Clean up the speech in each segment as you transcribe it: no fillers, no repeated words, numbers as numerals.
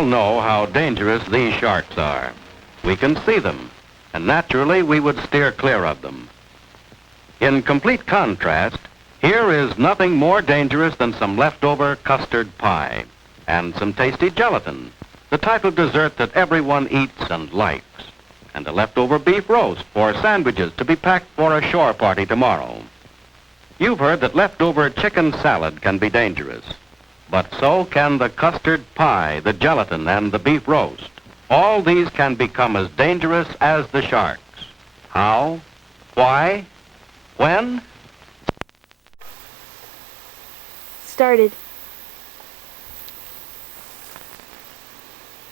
Know how dangerous these sharks are. We can see them, and naturally we would steer clear of them. In complete contrast, here is nothing more dangerous than some leftover custard pie and some tasty gelatin, the type of dessert that everyone eats and likes, and a leftover beef roast for sandwiches to be packed for a shore party tomorrow. You've heard that leftover chicken salad can be dangerous. But so can the custard pie, the gelatin, and the beef roast. All these can become as dangerous as the sharks. How? Why? When? Started.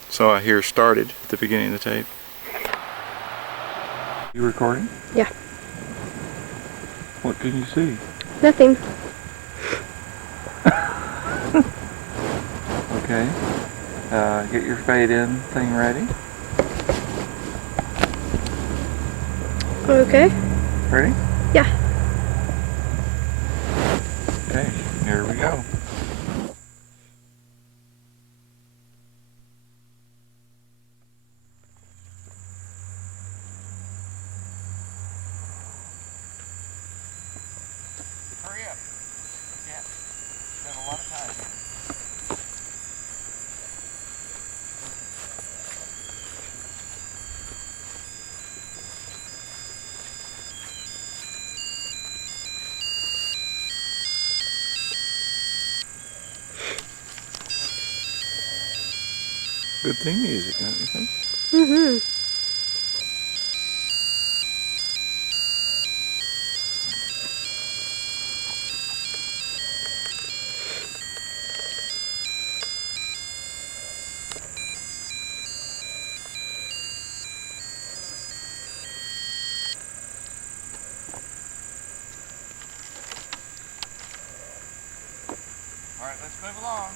So I hear started at the beginning of the tape. You recording? Yeah. What can you see? Nothing. Okay. Get your fade in thing ready. Okay. Ready? Yeah. Okay, here we go. Hurry up. Yeah. Spent a lot of time here. Good theme music, don't you think? Mm-hmm. All right, let's move along.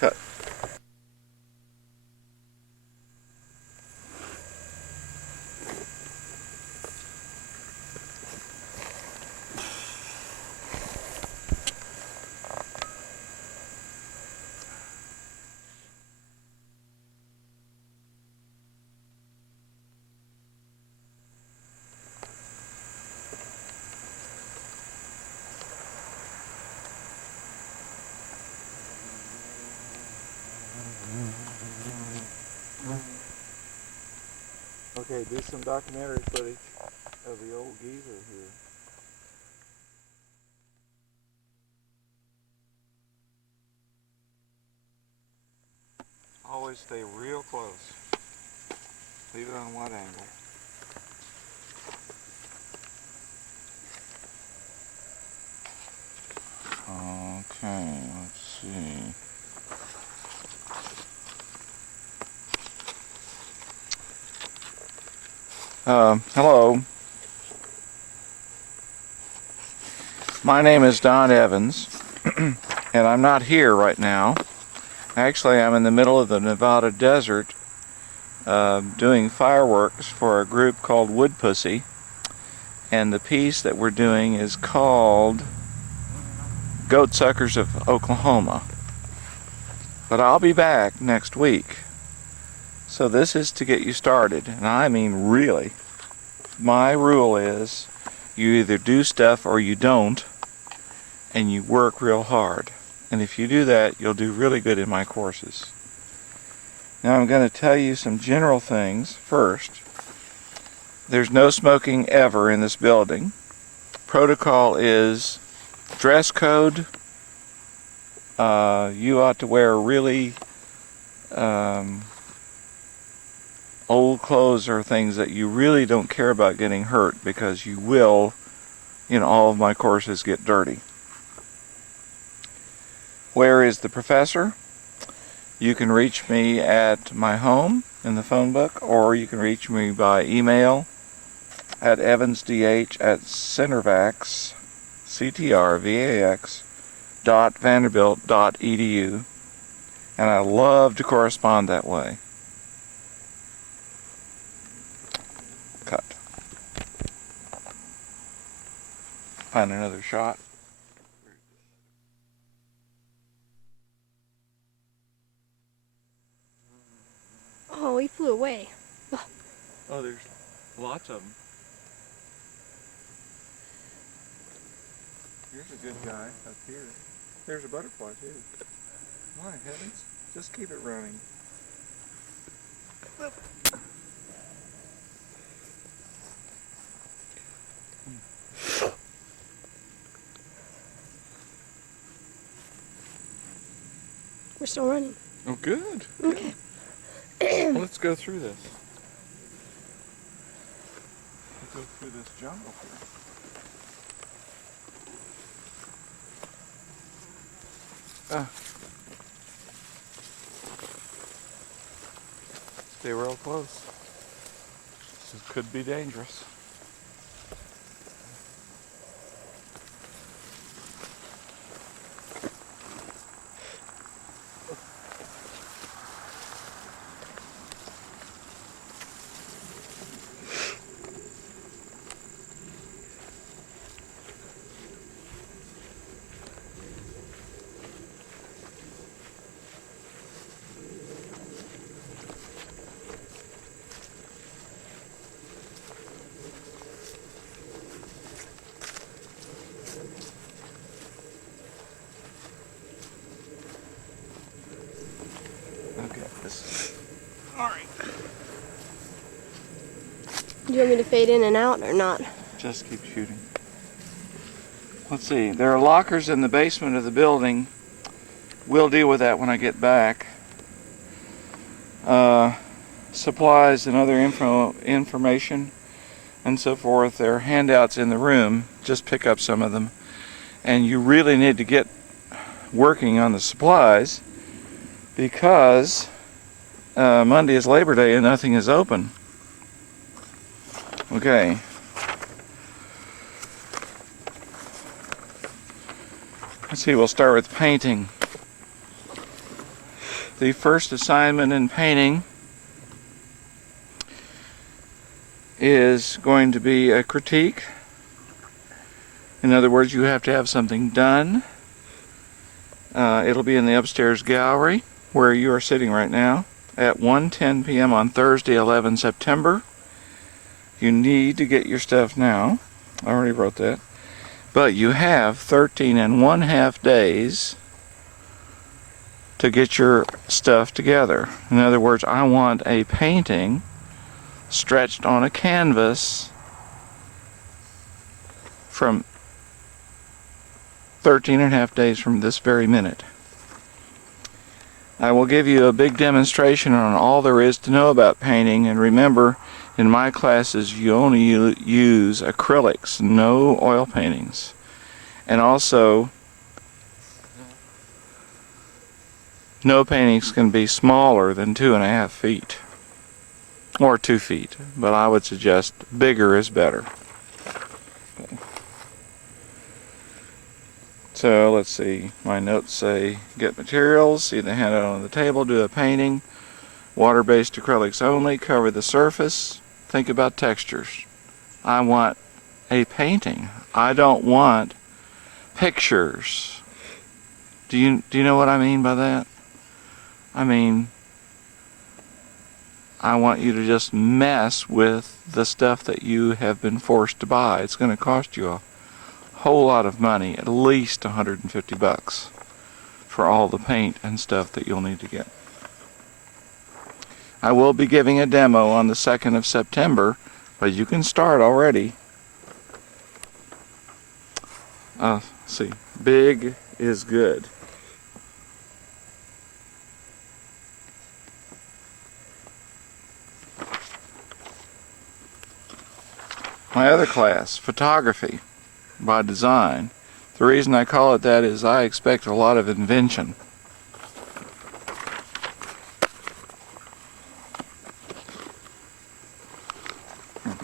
Cut. Okay, do some documentary footage of the old geezer here. Always stay real close. Leave it on wide angle. Okay, let's see. Hello. My name is Don Evans, and I'm not here right now. Actually, I'm in the middle of the Nevada desert doing fireworks for a group called Wood Pussy, and the piece that we're doing is called Goat Suckers of Oklahoma. But I'll be back next week. So this is to get you started, and I mean really. My rule is you either do stuff or you don't, and you work real hard. And if you do that, you'll do really good in my courses. Now I'm going to tell you some general things first. There's no smoking ever in this building. Protocol is dress code. You ought to wear really old clothes or things that you really don't care about getting hurt, because you will, in all of my courses, get dirty. Where is the professor? You can reach me at my home in the phone book, or you can reach me by email at evansdh@ctrvax.vanderbilt.edu, and I love to correspond that way. Cut. Find another shot. Oh, he flew away. Oh, there's lots of them. Here's a good guy up here. There's a butterfly too. My heavens, just keep it running. We're still running. Oh, good. Okay. Well, let's go through this. Let's go through this jungle here. Stay real close. This could be dangerous. Alright. Do you want me to fade in and out or not? Just keep shooting. Let's see. There are lockers in the basement of the building. We'll deal with that when I get back. Supplies and other information and so forth. There are handouts in the room. Just pick up some of them. And you really need to get working on the supplies because Monday is Labor Day and nothing is open. Okay. Let's see, we'll start with painting. The first assignment in painting is going to be a critique. In other words, you have to have something done. It'll be in the upstairs gallery where you are sitting right now at 1:10 p.m. on Thursday, 11 September. You need to get your stuff now. I already wrote that. But you have 13 1/2 days to get your stuff together. In other words, I want a painting stretched on a canvas from 13 1/2 days from this very minute. I will give you a big demonstration on all there is to know about painting, and remember, in my classes you only use acrylics, no oil paintings. And also, no paintings can be smaller than 2.5 feet or 2 feet, but I would suggest bigger is better. Okay. So let's see, my notes say get materials, see the handout on the table, do a painting, water-based acrylics only, cover the surface, think about textures. I want a painting. I don't want pictures. Do you know what I mean by that? I mean, I want you to just mess with the stuff that you have been forced to buy. It's going to cost you a whole lot of money, at least $150 for all the paint and stuff that you'll need to get. I will be giving a demo on the 2nd of September, but you can start already. Let's see, big is good. My other class, photography by design. The reason I call it that is I expect a lot of invention.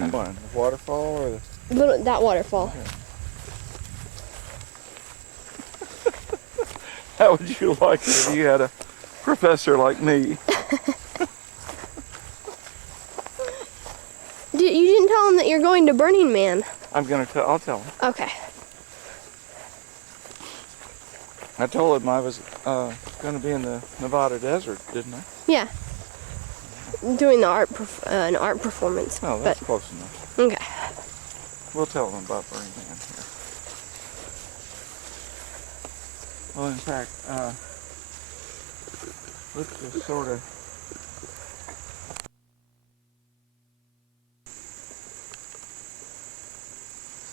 Come on, the waterfall or the... That waterfall. Okay. How would you like it if you had a professor like me? You didn't tell him that you're going to Burning Man. I'll tell him. Okay. I told him I was going to be in the Nevada desert, didn't I? Yeah. Doing the an art performance. Oh, that's close enough. Okay. We'll tell him about Burning Man here. Well, in fact, let's just sort of...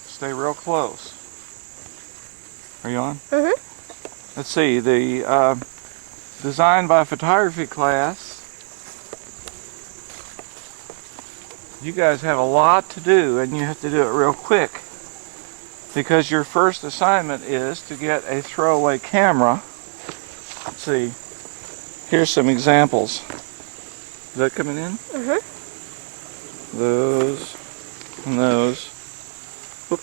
Stay real close. Are you on? Mm-hmm. Let's see, the design by photography class. You guys have a lot to do, and you have to do it real quick, because your first assignment is to get a throwaway camera. Let's see, here's some examples. Is that coming in? Mm-hmm. Those and those. Whoop.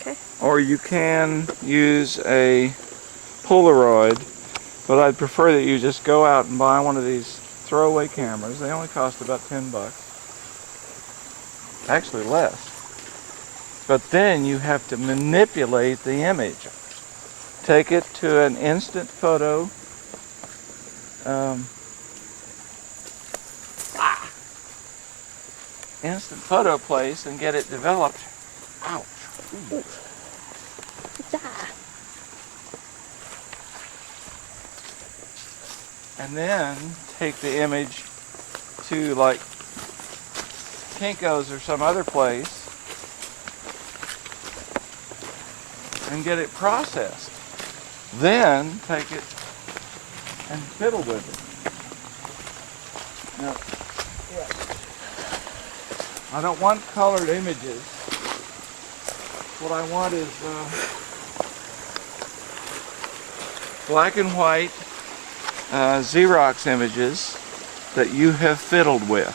Okay. Or you can use a Polaroid, but I'd prefer that you just go out and buy one of these throwaway cameras. They only cost about $10. Actually less. But then you have to manipulate the image. Take it to an instant photo instant photo place and get it developed. Ouch. Ooh. And then take the image to like Kinko's or some other place and get it processed. Then take it and fiddle with it. Now, I don't want colored images. What I want is black and white Xerox images that you have fiddled with,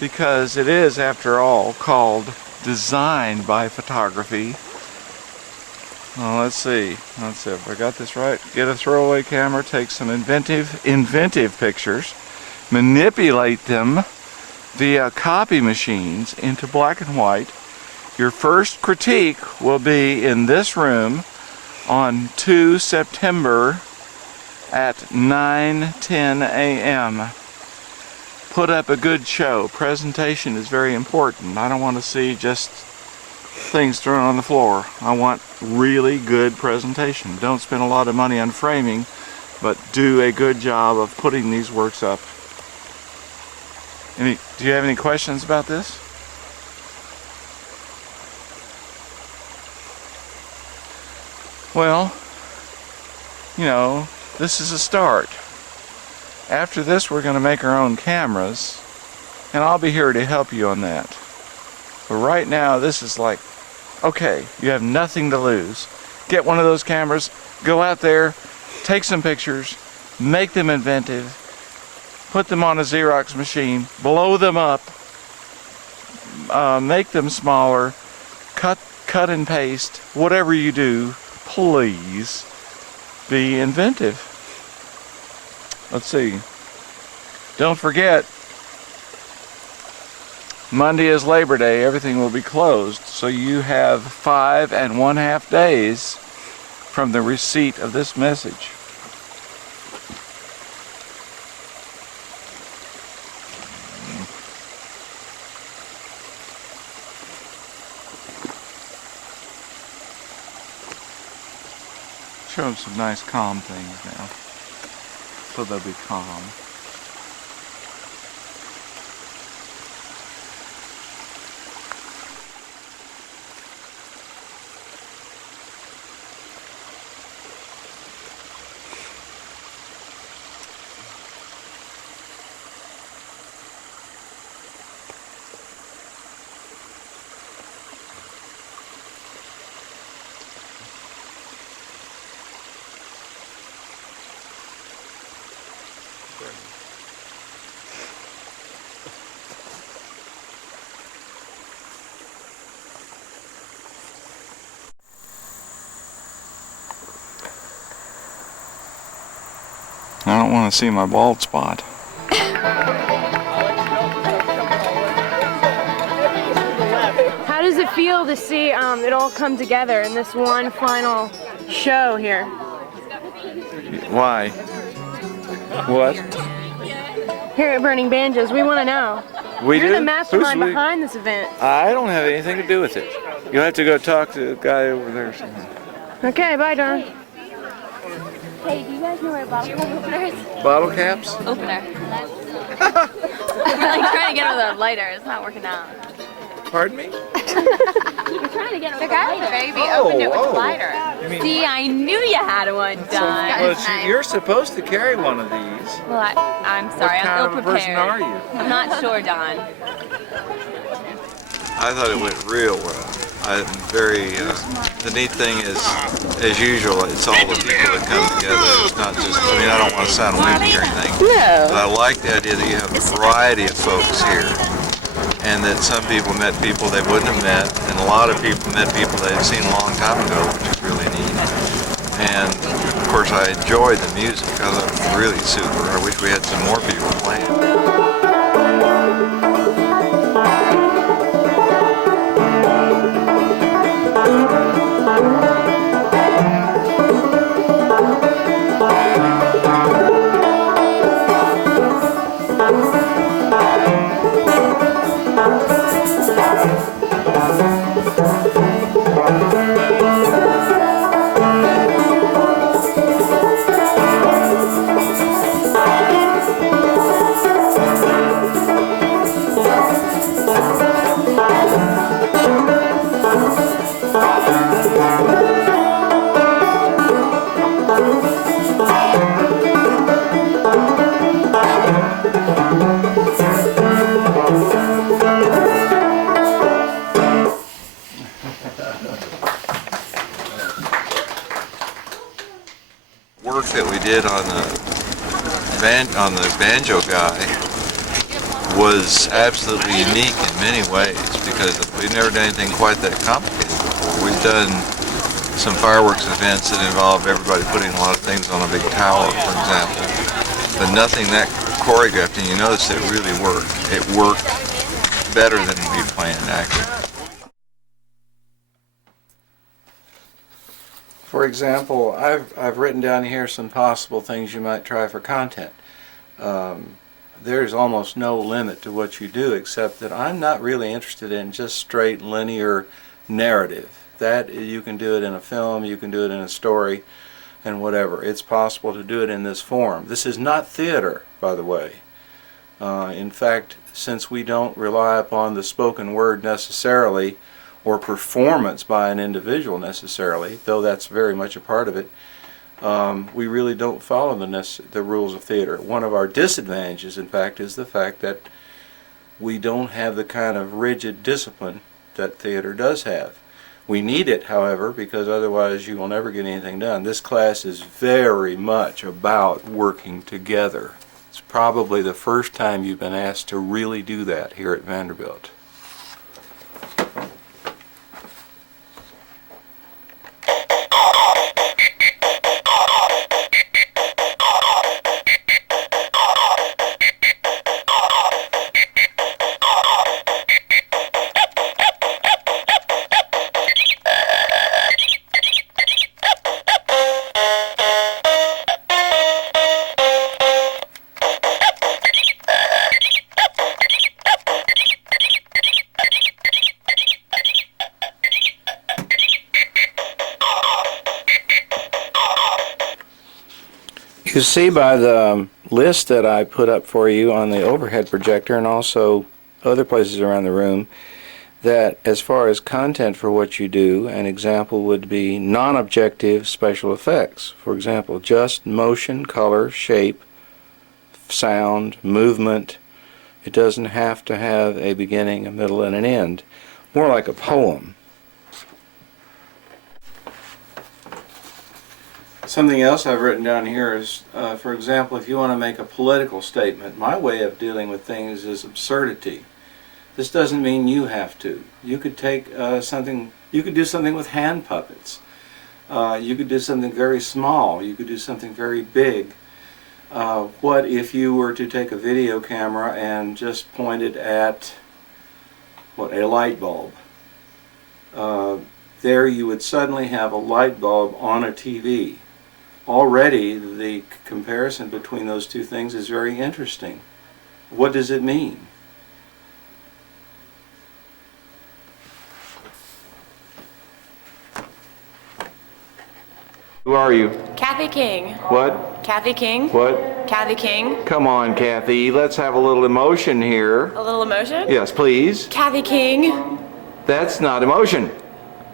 because it is, after all, called Designed by Photography. Well, let's see if I got this right. Get a throwaway camera, take some inventive pictures, manipulate them via copy machines into black and white. Your first critique will be in this room on 2 September at 9:10 a.m. Put up a good show. Presentation is very important. I don't want to see just things thrown on the floor. I want really good presentation. Don't spend a lot of money on framing, but do a good job of putting these works up. Do you have any questions about this? Well, you know, this is a start. After this, we're going to make our own cameras, and I'll be here to help you on that. But right now, this is like, okay, you have nothing to lose. Get one of those cameras, go out there, take some pictures, make them inventive, put them on a Xerox machine, blow them up, make them smaller, cut and paste, whatever you do, please be inventive. Let's see. Don't forget, Monday is Labor Day. Everything will be closed. So you have 5 1/2 days from the receipt of this message. Show them some nice calm things now, so they'll be calm. I don't want to see my bald spot. How does it feel to see it all come together in this one final show here? Why? What? Here at Burning Banjos, we want to know. We You're do? the mastermind Who's we? behind this event. I don't have anything to do with it. You'll have to go talk to the guy over there somewhere. Okay, bye, Don. Hey, do you guys know where bottle cap opener is? Bottle caps? Opener. I'm like trying to get with a lighter. It's not working out. Pardon me? I'm trying to get with a lighter. Baby, opened it with a lighter. See, I knew you had one, Don. Well, you're supposed to carry one of these. Well, I'm sorry. What I'm kind of a person ill-prepared. are you? I'm not sure, Don. I thought it went real well. I'm very, the neat thing is, as usual, it's all the people that come together. It's not just, I mean, I don't want to sound wimpy or anything. No. But I like the idea that you have a variety of folks here. And that some people met people they wouldn't have met, and a lot of people met people they'd seen a long time ago, which is really neat. And of course I enjoyed the music. I thought it was really super. I wish we had some more people playing. Work that we did on the banjo guy was absolutely unique in many ways because we've never done anything quite that complicated before. We've done some fireworks events that involve everybody putting a lot of things on a big tower, for example, but nothing that choreographed, and you notice it really worked. It worked better than we planned, actually. For example, I've written down here some possible things you might try for content. There's almost no limit to what you do, except that I'm not really interested in just straight linear narrative. That you can do it in a film, you can do it in a story, and whatever. It's possible to do it in this form. This is not theater, by the way. In fact, since we don't rely upon the spoken word necessarily, or performance by an individual necessarily, though that's very much a part of it, we really don't follow the rules of theater. One of our disadvantages, in fact, is the fact that we don't have the kind of rigid discipline that theater does have. We need it, however, because otherwise you will never get anything done. This class is very much about working together. It's probably the first time you've been asked to really do that here at Vanderbilt. You see by the list that I put up for you on the overhead projector and also other places around the room that as far as content for what you do, an example would be non-objective special effects. For example, just motion, color, shape, sound, movement. It doesn't have to have a beginning, a middle, and an end. More like a poem. Something else I've written down here is, for example, if you want to make a political statement, my way of dealing with things is absurdity. This doesn't mean you have to. You could take you could do something with hand puppets. You could do something very small. You could do something very big. What if you were to take a video camera and just point it at, what, a light bulb? There you would suddenly have a light bulb on a TV. Already the comparison between those two things is very interesting. What does it mean? Who are you? Kathy King. What? Kathy King. What? Kathy King. Come on, Kathy. Let's have a little emotion here. A little emotion? Yes, please. Kathy King. That's not emotion.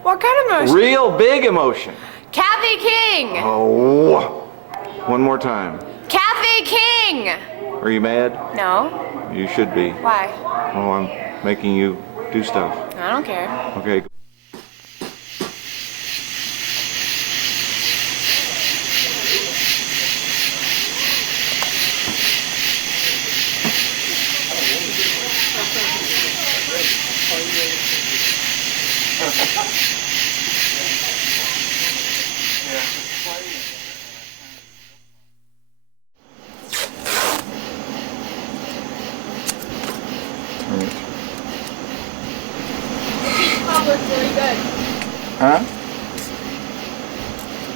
What kind of emotion? Real big emotion. Kathy King. Oh. One more time. Kathy King. Are you mad? No. You should be. Why? Oh, I'm making you do stuff. I don't care. Okay. Cobbler's really good. Huh?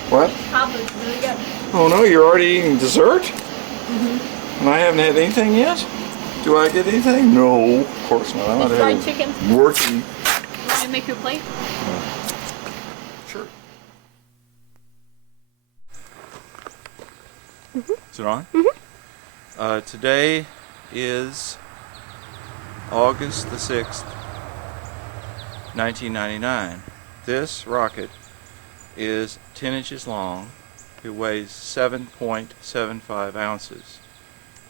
What? Cobbler's really good. Oh no, you're already eating dessert? Mm-hmm. And I haven't had anything yet? Do I get anything? No, of course not. I'm not Fried having chicken. working. You want to make your plate? Sure. Mm-hmm. Is it on? Mm-hmm. Today is August the 6th, 1999. This rocket is 10 inches long. It weighs 7.75 ounces.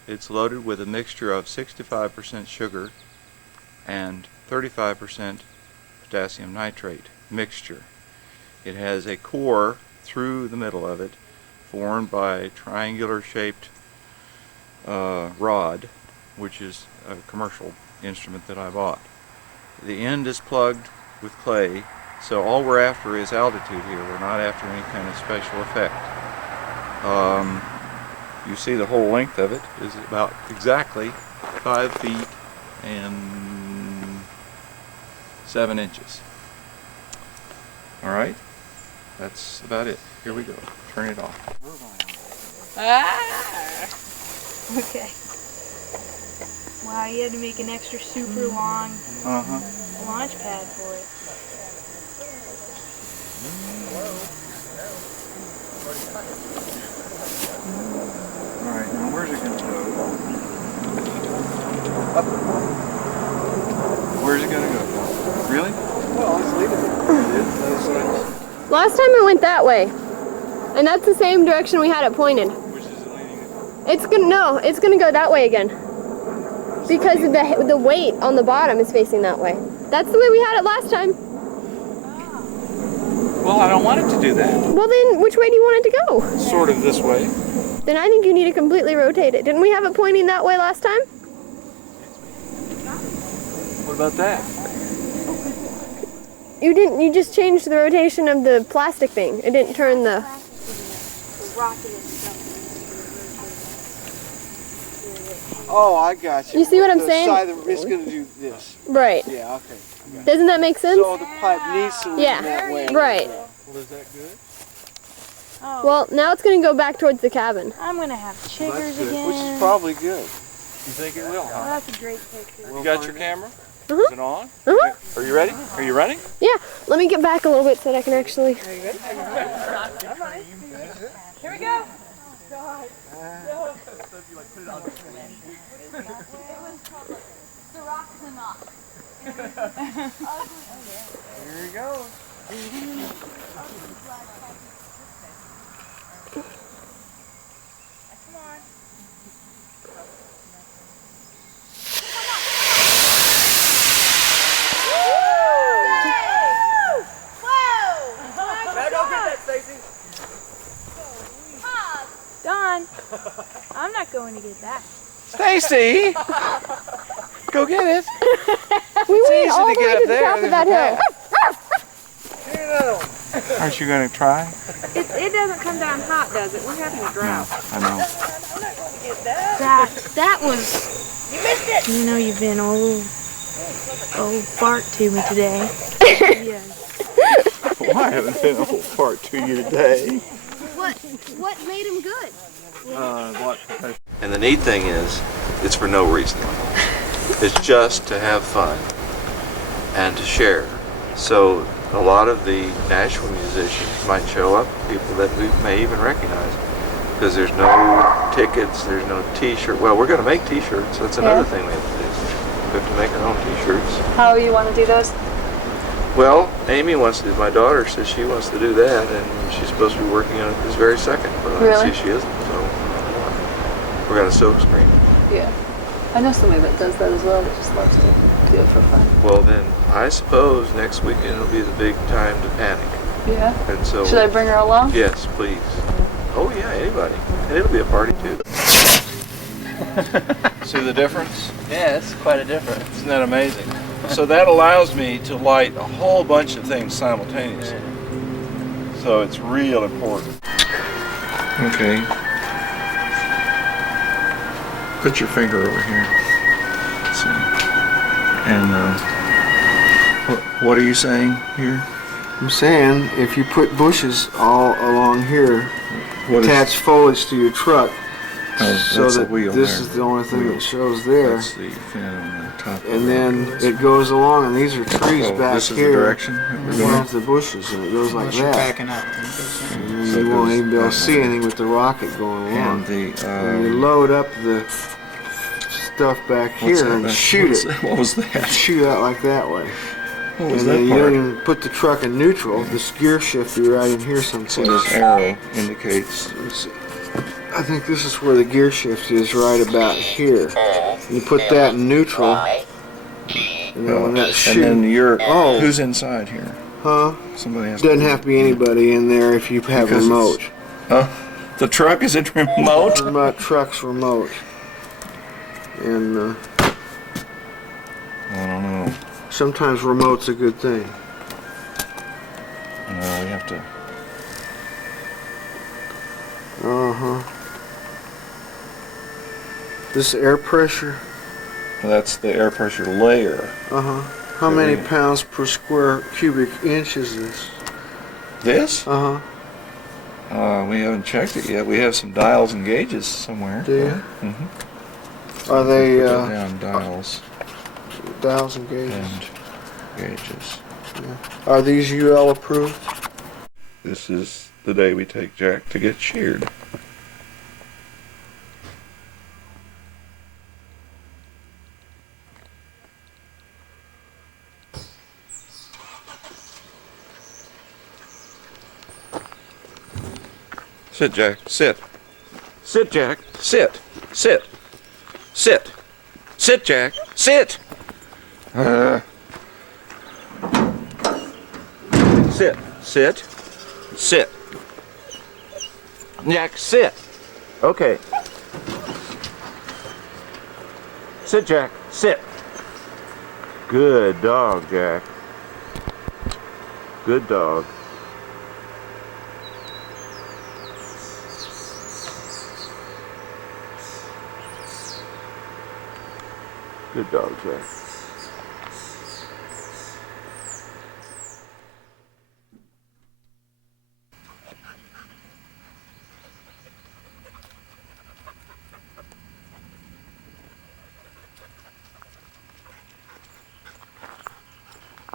It's loaded with a mixture of 65% sugar and 35% potassium nitrate mixture. It has a core through the middle of it formed by a triangular shaped rod, which is a commercial instrument that I bought. The end is plugged with clay, so all we're after is altitude here. We're not after any kind of special effect. You see the whole length of it is about exactly 5 feet and 7 inches. Alright, that's about it. Here we go. Turn it off. Okay. Wow, you had to make an extra super long launch pad for it. Alright, now where's it going to go? Up. Where's it going to go? Really? Well, let's leave it. Last time it went that way. And that's the same direction we had it pointed. Which is it leading it? It's gonna go that way again. Because the weight on the bottom is facing that way. That's the way we had it last time. Well, I don't want it to do that. Well then, which way do you want it to go? Sort of this way. Then I think you need to completely rotate it. Didn't we have it pointing that way last time? What about that? You didn't, you just changed the rotation of the plastic thing. It didn't turn the... Oh, I got you. You see what I'm The saying? side of it's going to do this. Right. Yeah, okay. Doesn't that make sense? So the pipe needs to lean Yeah, that way. right. Well, is that good? Well, now it's going to go back towards the cabin. I'm gonna have chiggers Good, again. which is probably good. You think it will, Oh, huh? that's a great picture. You got your camera? Uh-huh. Is it on? Uh-huh. Are you ready? Are you running? Yeah, let me get back a little bit so that I can actually... Here we go. Here we go. Don, I'm not going to get that. Stacy! Go get it. We went easy all to the get way up to the there. top of There's that a hill. Here's another one. Aren't you going to try? It doesn't come down hot, does it? We're having a drought. I know. That was. You missed it. You know you've been old fart to me today. Yeah. Well, I haven't been a whole fart to you today. What made him good? And the neat thing is, it's for no reason. It's just to have fun and to share. So a lot of the Nashville musicians might show up, people that we may even recognize, because there's no tickets, there's no t-shirt. Well, we're going to make t-shirts. That's another thing we have to do. We have to make our own t-shirts. How you want to do those? Well, Amy wants to, my daughter says she wants to do that, and she's supposed to be working on it this very second, but Really? I see she isn't, so we're going to silk screen. Yeah. I know somebody that does that as well, that just loves to do it for fun. Well, then I suppose next weekend will be the big time to panic. Yeah. And so. Should I bring her along? Yes, please. Oh yeah, anybody. And it'll be a party too. See the difference? Yeah, it's quite a difference. Isn't that amazing? So that allows me to light a whole bunch of things simultaneously. So it's real important. Okay. Put your finger over here. Let's see. And what are you saying here? I'm saying if you put bushes all along here, What is- attach foliage to your truck, Oh, so that's the that wheel this there. is the only thing Wheel. that shows there. That's the fin on the top. of And it. then it goes along, and these are trees Oh, back this is here. the direction that we're You going. have the bushes, and it goes like Unless you're that. backing up. And then So it you won't goes even be able to that see way. anything with the rocket going along. And And you the load up the stuff back what's here that and back- shoot what's it. that? What was that? Shoot out like that way. What was And that then you part? don't even put the truck in neutral. This gear shift be right in here So someplace. this arrow indicates. I think this is where the gear shift is, right about here. You put that in neutral, and then when that And shoots, then you're. Oh. Who's inside here? huh? Somebody has. Doesn't have to be anybody in there if you have Because remote. The truck is it remote? Remote truck's remote. And I don't know. sometimes remote's a good thing. No, we have to. Uh-huh. This air pressure, That's the air pressure layer. uh-huh. How many Okay. pounds per square cubic inch is this? This? Uh-huh. We haven't checked it yet. We have some dials and gauges somewhere. Do you? Mm-hmm. Are they Put that down, dials dials and gauges? and gauges. Are these UL approved? This is the day we take Jack to get sheared. Sit, Jack. Sit. Sit, Jack. Sit. Sit. Sit. Sit, Jack. Sit. Sit. Sit. Sit. Jack, sit. Okay. Sit, Jack. Sit. Good dog, Jack. Good dog. Good dog, Jack.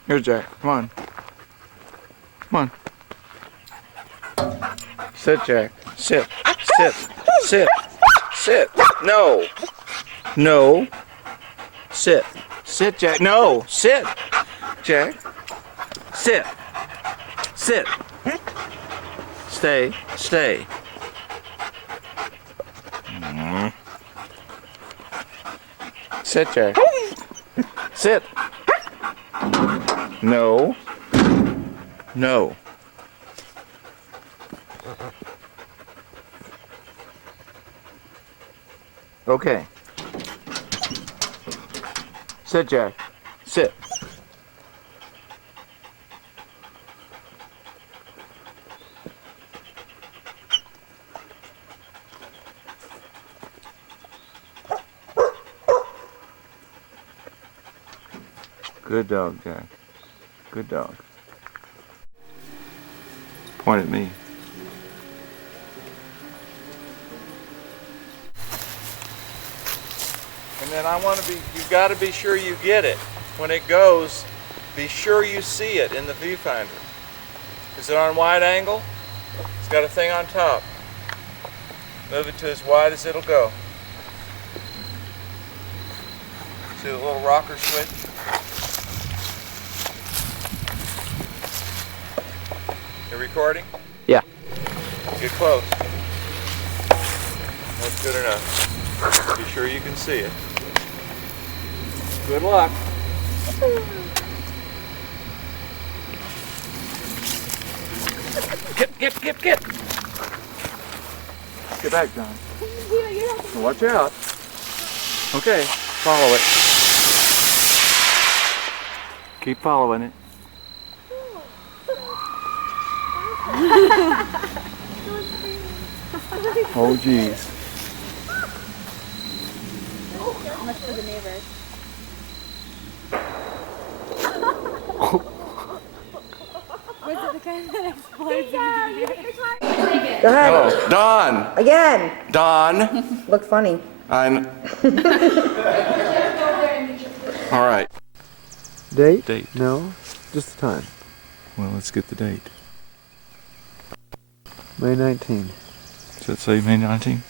Here's Jack. Come on. Come on. Sit, Jack. Sit. Sit. Sit. Sit. No. No. Sit. Sit, Jack. No. Sit. Jack. Sit. Sit. Stay. Stay. Sit, Jack. Sit. No. No. Okay. Sit, Jack. Sit. Good dog, Jack. Good dog. Point at me. And then you've got to be sure you get it. When it goes, be sure you see it in the viewfinder. Is it on wide angle? It's got a thing on top. Move it to as wide as it'll go. See the little rocker switch? You're recording? Yeah. Get close. That's good enough. Be sure you can see it. Good luck. Get! Get back, John. Watch out. Okay, follow it. Keep following it. Oh, geez. Much for the neighbors. Was it the kind that explodes into the air? Go ahead. Oh, Don! Again. Don! Look funny. I'm... All right. Date? Date. No, just the time. Well, let's get the date. May 19. Does that say May 19?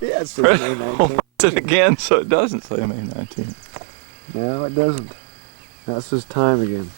Yeah, it says May 19. It again, so it doesn't say May 19. No, it doesn't. That says time again.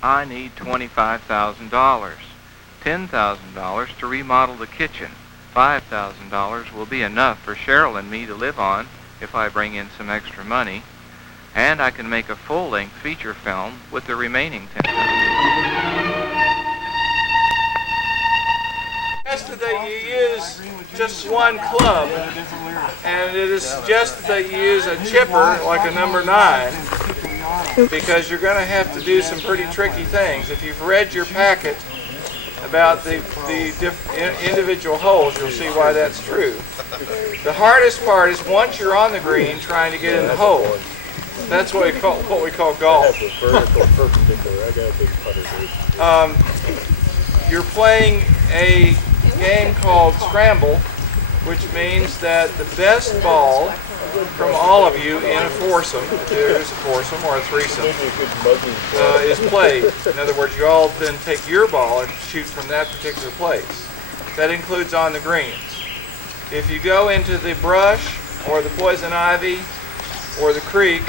I need $25,000. $10,000 to remodel the kitchen. $5,000 will be enough for Cheryl and me to live on if I bring in some extra money. And I can make a full-length feature film with the remaining $10,000. Suggested that you use just one club, and it is suggested that you use a chipper like a number 9, because you're going to have to do some pretty tricky things. If you've read your packet about the individual holes, you'll see why that's true. The hardest part is once you're on the green trying to get in the hole. That's what we call golf. You're playing a game called Scramble, which means that the best ball from all of you in a foursome, if there is a foursome or a threesome, is played. In other words, you all then take your ball and shoot from that particular place. That includes on the greens. If you go into the brush or the poison ivy or the creek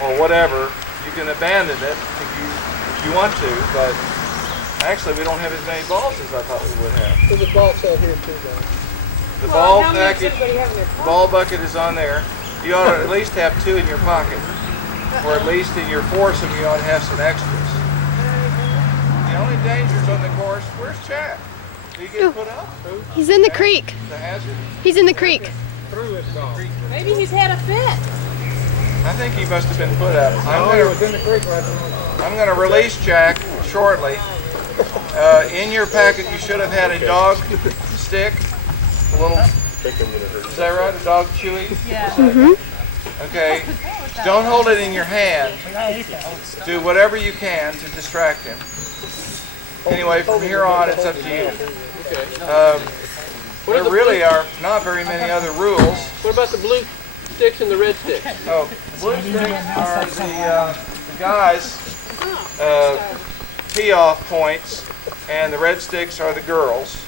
or whatever, you can abandon it if you want to, but actually we don't have as many balls as I thought we would have. There's a box out here too, guys. The ball package, the ball bucket is on there. You ought to at least have 2 in your pocket, or at least in your foursome you ought to have some extras. The only dangers on the course, where's Chad? Did he get put up? He's in the creek. The hazard? He's in the creek. Maybe he's had a fit. I think he must have been put up. I'm going to release Jack shortly. In your packet, you should have had a dog stick, a little. Is that right? A dog chewy? Yeah. Mm-hmm. Okay. Don't hold it in your hand. Do whatever you can to distract him. Anyway, from here on, it's up to you. There really are not very many other rules. What about the blue sticks and the red sticks? Oh, the blue sticks are the guys' tee-off points, and the red sticks are the girls.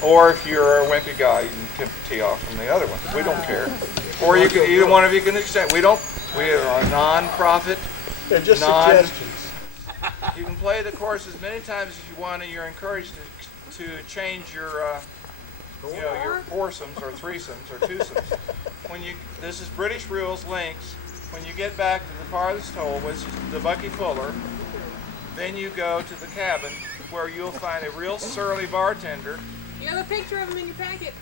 Or if you're a wimpy guy, you can tee off from the other one. We don't care. Or you can, either one of you can extend. We are a non-profit. They're just suggestions. You can play the course as many times as you want, and you're encouraged to change your your foursomes or threesomes or twosomes. This is British rules links. When you get back to the farthest hole, which is the Bucky Fuller, then you go to the cabin where you'll find a real surly bartender. You have a picture of him in your packet.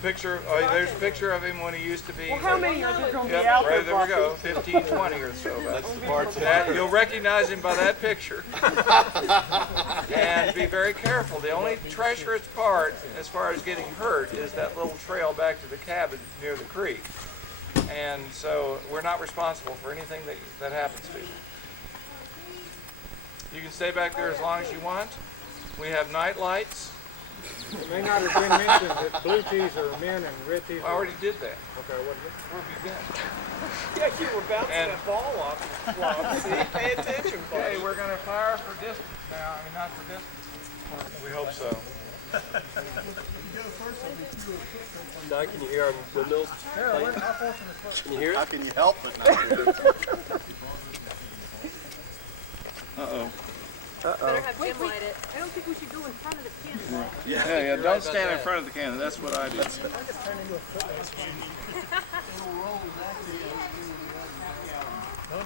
There's a picture of him when he used to be. Well, how many are there going to be out right, there? There we go, 15, 20 or so. That's the bartender. You'll recognize him by that picture. And be very careful. The only treacherous part, as far as getting hurt, is that little trail back to the cabin near the creek. And so we're not responsible for anything that happens to you. You can stay back there as long as you want. We have night lights. It may not have been mentioned that blue tees are men and red tees I already did that. Okay, what is it? Where have you been? Yeah, you were bouncing that ball off. See, pay attention, folks. Okay, we're going to fire for distance now. I mean, not for distance. We hope so. Doug, can you hear our windmills? Can you hear it? How can you help but not hear it? Uh-oh. Better have Jim light it. I don't think we should go in front of the camera. Yeah, don't stand in front of the cannon. That's what I do. Don't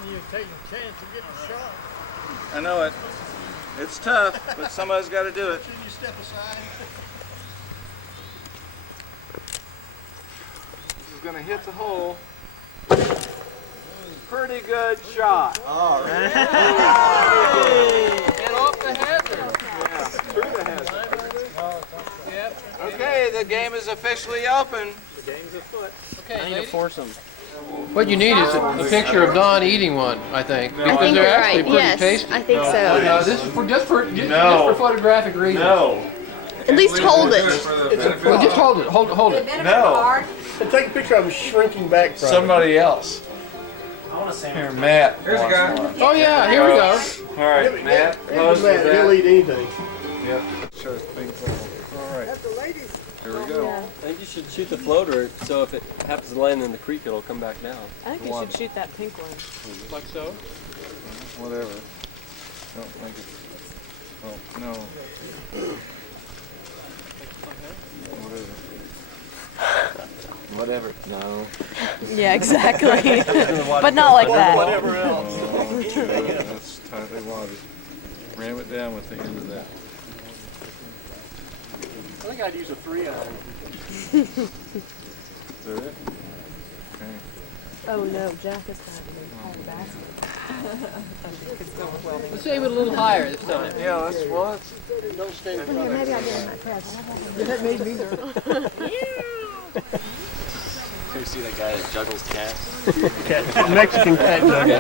you take a chance of getting shot. I know it. It's tough, but somebody's got to do it. Should you step aside? This is going to hit the hole. Pretty good shot. All right. Get off the hazard. Yeah, through the hazard. Yep. Okay, the game is officially open. The game's afoot. Okay, I need a foursome. What you need is a picture of Don eating one, I think. I think you're right. Yes, I think so. This is just for photographic reasons. No. At least hold it. Well, just hold it. Hold it. No. Take a picture of him shrinking back from Somebody else. Here, Matt. Here's a guy. Oh yeah, here we go. All right, Matt. Close with Matt, he'll that. eat anything. Yep. Shows pink ball. All right. Here we go. I think you should shoot the floater, so if it happens to land in the creek, it'll come back down. I think you should shoot that pink one. Like so? Whatever. Don't think it's. Oh, no. Whatever. No. Yeah, exactly. But not like that. Whatever else. That's tightly watered. Ram it down with the end of that. I think I'd use a 3-iron. Is that it? Okay. Oh no, Jack has got to hold the basket. Let's save it a little higher this time. Yeah, that's what. Don't stand in front of Maybe I'll get in my press. That made me You see that guy that juggles cats? Mexican cat jugger.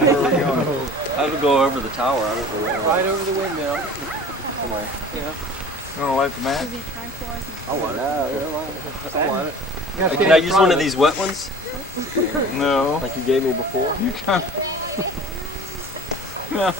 I would go over the tower. I don't know. Right over the windmill. Come on. Yeah. You want to light the match? I want it. I want it. Yeah, Can I use one of these wet ones? No. Like you gave me before? You can't. No.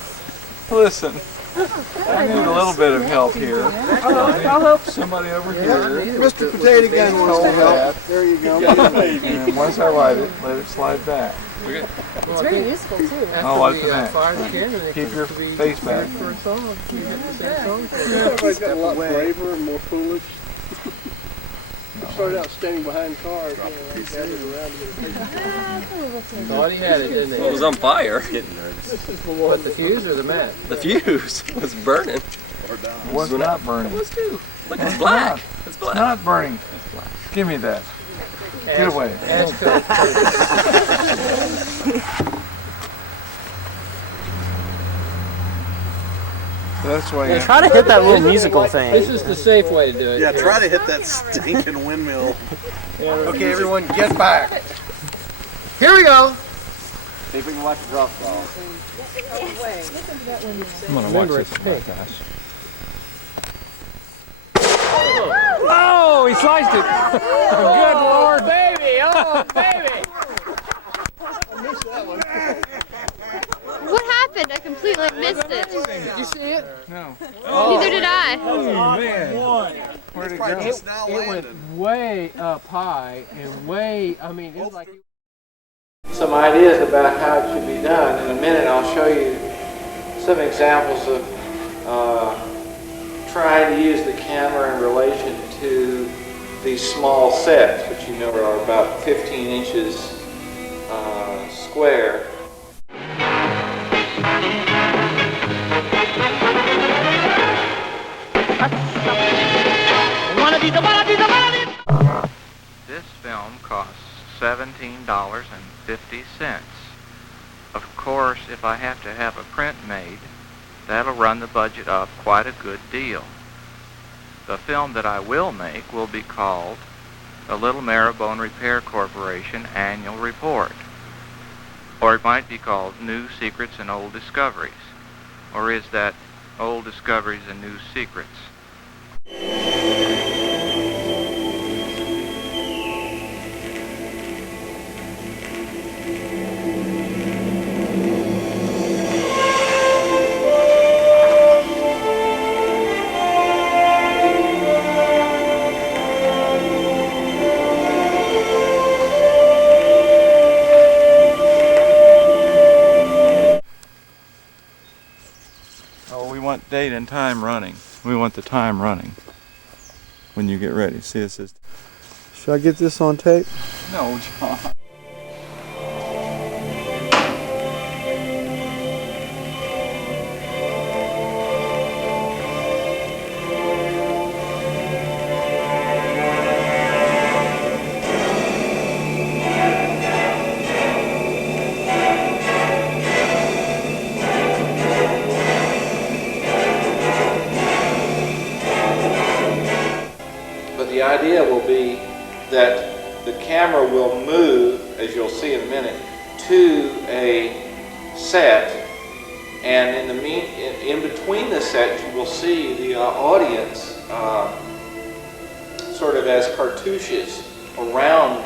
Listen. I need a little bit of help here. I'll help. Somebody over here. Mr. Potato Gun wants to help. There you go. And once I light it, let it slide back. It's very useful too. I'll light the match. Fire the cannon, it Keep gets your to be face back. for a song. You hit the same song. Everybody's got a lot braver and more foolish. Started out standing behind cars. Gathered around to get a picture. Thought he had it, didn't he? It was on fire. What, the fuse or the mat? The fuse was burning. It was not burning. It was too. Look, it's It's black. not. It's black. It's not burning. Give me that. Get away. That's why. Yeah, try to hit that little musical thing. This is the safe way to do it. Yeah, try to hit that stinking windmill. Okay, everyone, get back. Here we go. See if we can watch the drop ball. I'm gonna Remember, watch it's pink. this. Oh, he sliced it. Good Lord, baby. Oh, baby. What happened? I completely missed it. Did you see it? No. Neither did I. Oh man. Where'd it go? It went way up high and way, I mean, it was like... Some ideas about how it should be done. In a minute I'll show you some examples of trying to use the camera in relation to these small sets, which you know are about 15 inches square. This film costs $17.50. Of course, if I have to have a print made, that'll run the budget up quite a good deal. The film that I will make will be called the Little Marrowbone Repair Corporation Annual Report. Or it might be called New Secrets and Old Discoveries. Or is that Old Discoveries and New Secrets? Date and time running. We want the time running when you get ready. See, it says. Should I get this on tape? No, John. The idea will be that the camera will move, as you'll see in a minute, to a set, and in between the sets you will see the audience sort of as cartouches around.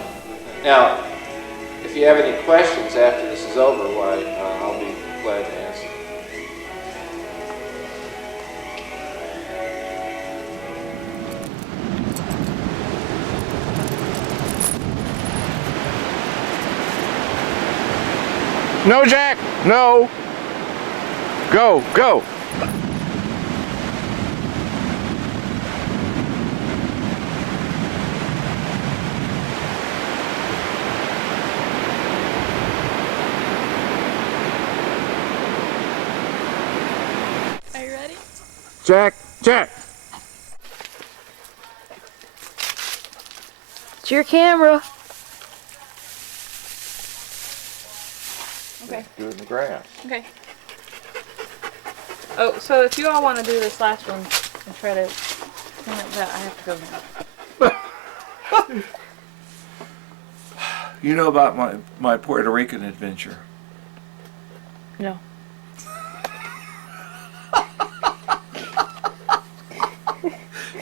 Now, if you have any questions after this is over, why I'll be glad to answer. No, Jack, no. Go, go. Are you ready? Jack, Jack. It's your camera. Okay. Do it in the grass. Okay. Oh, so if you all want to do this last one and try to clean up that, I have to go now. You know about my Puerto Rican adventure? No.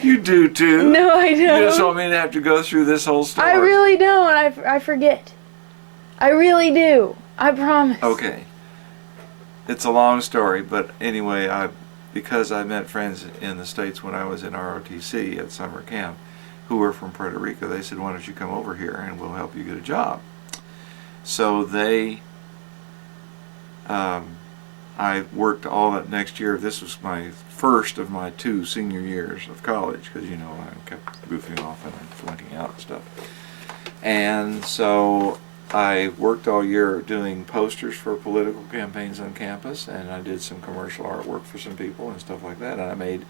You do too. No, I don't. You just want me to have to go through this whole story. I really don't. I forget. I really do. I promise. Okay. It's a long story, but anyway, because I met friends in the States when I was in ROTC at summer camp who were from Puerto Rico, they said, why don't you come over here and we'll help you get a job. So they, I worked all that next year. This was my first of my 2 senior years of college, because you know I kept goofing off and flunking out and stuff. And so I worked all year doing posters for political campaigns on campus, and I did some commercial artwork for some people and stuff like that, and I made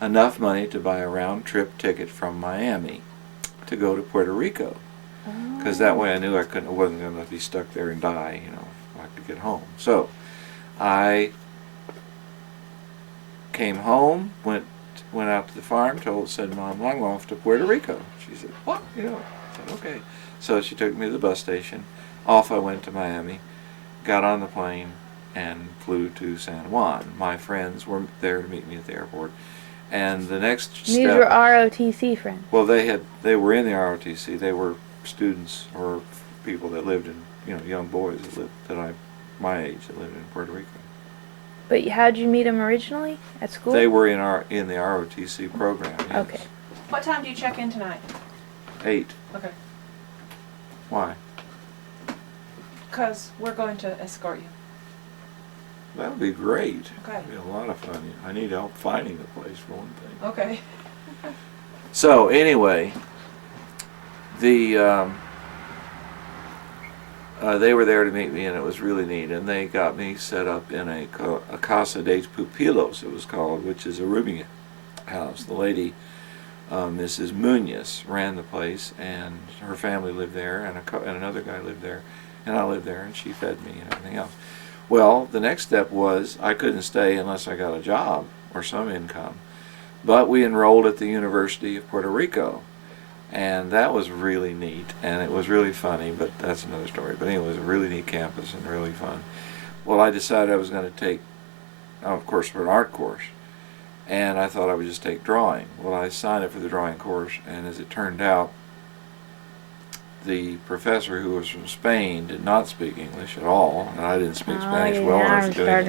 enough money to buy a round-trip ticket from Miami to go to Puerto Rico, because that way I knew I wasn't going to be stuck there and die, you know, I could get home. So I came home, went out to the farm, said, Mom, I'm off to Puerto Rico. She said, what? You know, I said, okay. So she took me to the bus station. Off I went to Miami, got on the plane, and flew to San Juan. My friends were there to meet me at the airport. And the next step... These were ROTC friends. Well, they were in the ROTC. They were students or people that lived in, you know, young boys my age that lived in Puerto Rico. But how'd you meet them originally? At school? They were in the ROTC program, yes. Okay. What time do you check in tonight? 8. Okay. Why? Because we're going to escort you. That would be great. Okay. It'd be a lot of fun. I need help finding the place, for one thing. Okay. So, anyway, they were there to meet me, and it was really neat. And they got me set up in a Casa de Pupilos, it was called, which is a rooming house. The lady, Mrs. Munoz, ran the place, and her family lived there, and another guy lived there, and I lived there, and she fed me and everything else. Well, the next step was I couldn't stay unless I got a job or some income. But we enrolled at the University of Puerto Rico, and that was really neat, and it was really funny, but that's another story. But anyway, it was a really neat campus and really fun. Well, I decided I was going to take, of course, for an art course, and I thought I would just take drawing. Well, I signed up for the drawing course, and as it turned out, the professor, who was from Spain, did not speak English at all, and I didn't speak Spanish well enough to do it.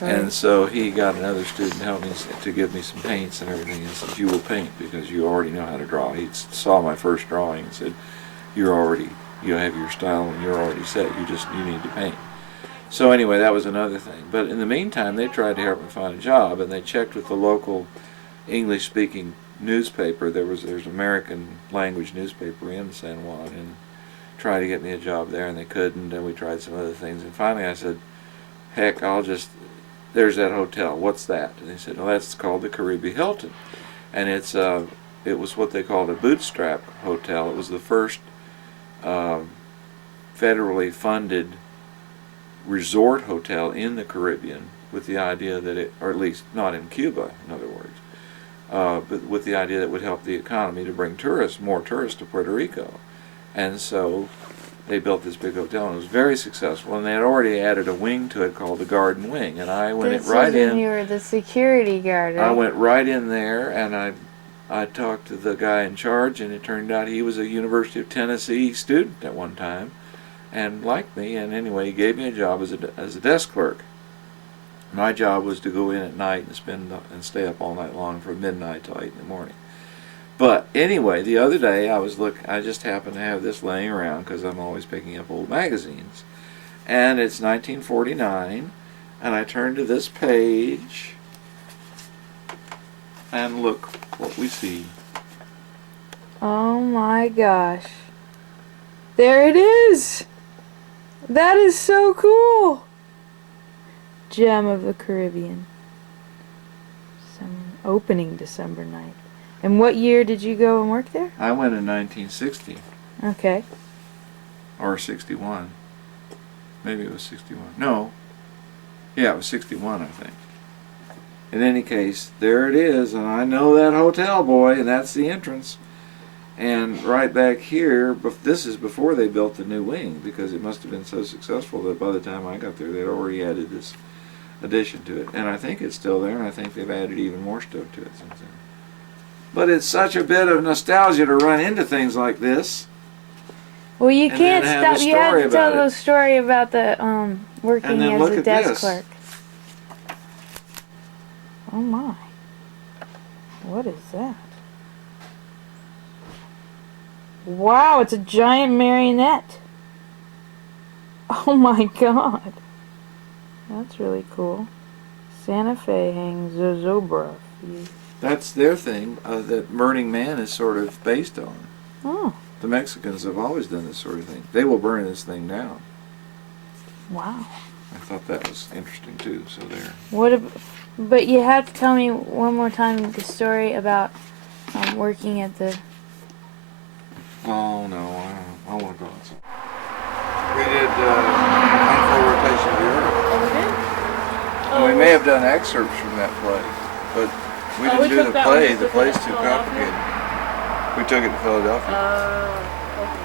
And so he got another student to help me to give me some paints and everything, and said, "You will paint because you already know how to draw." He saw my first drawing and said, you have your style and you're already set. You need to paint." So anyway, that was another thing. But in the meantime, they tried to help me find a job, and they checked with the local English-speaking newspaper. There's an American language newspaper in San Juan, and tried to get me a job there, and they couldn't, and we tried some other things, and finally I said, heck, there's that hotel, what's that? And they said, well, that's called the Caribbean Hilton, and it was what they called a bootstrap hotel. It was the first federally funded resort hotel in the Caribbean, with the idea that or at least not in Cuba, in other words, but with the idea that it would help the economy to bring more tourists to Puerto Rico. And so they built this big hotel, and it was very successful, and they had already added a wing to it called the Garden Wing, and I went right in. You were the security guard, right? I went right in there, and I talked to the guy in charge, and it turned out he was a University of Tennessee student at one time, and liked me, and anyway, he gave me a job as a desk clerk. My job was to go in at night and stay up all night long from midnight till 8 in the morning. But anyway, the other day I just happened to have this laying around because I'm always picking up old magazines, and it's 1949, and I turned to this page, and look what we see. Oh my gosh! There it is. That is so cool. Gem of the Caribbean. Opening December 9th. And what year did you go and work there? I went in 1960. Okay. Or 61. Maybe it was 61. No. Yeah, it was 61, I think. In any case, there it is, and I know that hotel, boy, and that's the entrance. And right back here, this is before they built the new wing, because it must have been so successful that by the time I got there, they'd already added this addition to it. And I think it's still there, and I think they've added even more stuff to it since then. But it's such a bit of nostalgia to run into things like this. Well, you can't stop. You have to tell the story about the working as a desk clerk. Oh my! What is that? Wow! It's a giant marionette. Oh my God! That's really cool. Santa Fe hangs Zozobra. That's their thing that Burning Man is sort of based on. Oh. The Mexicans have always done this sort of thing. They will burn this thing down. Wow. I thought that was interesting too, so there. But you have to tell me one more time the story about working at the... Oh no, I want to go outside. We did Unfold Rotation of the Earth. Oh, we did? And we may have done excerpts from that play, but we didn't do the play. The play's too complicated. We took it to Philadelphia. Okay.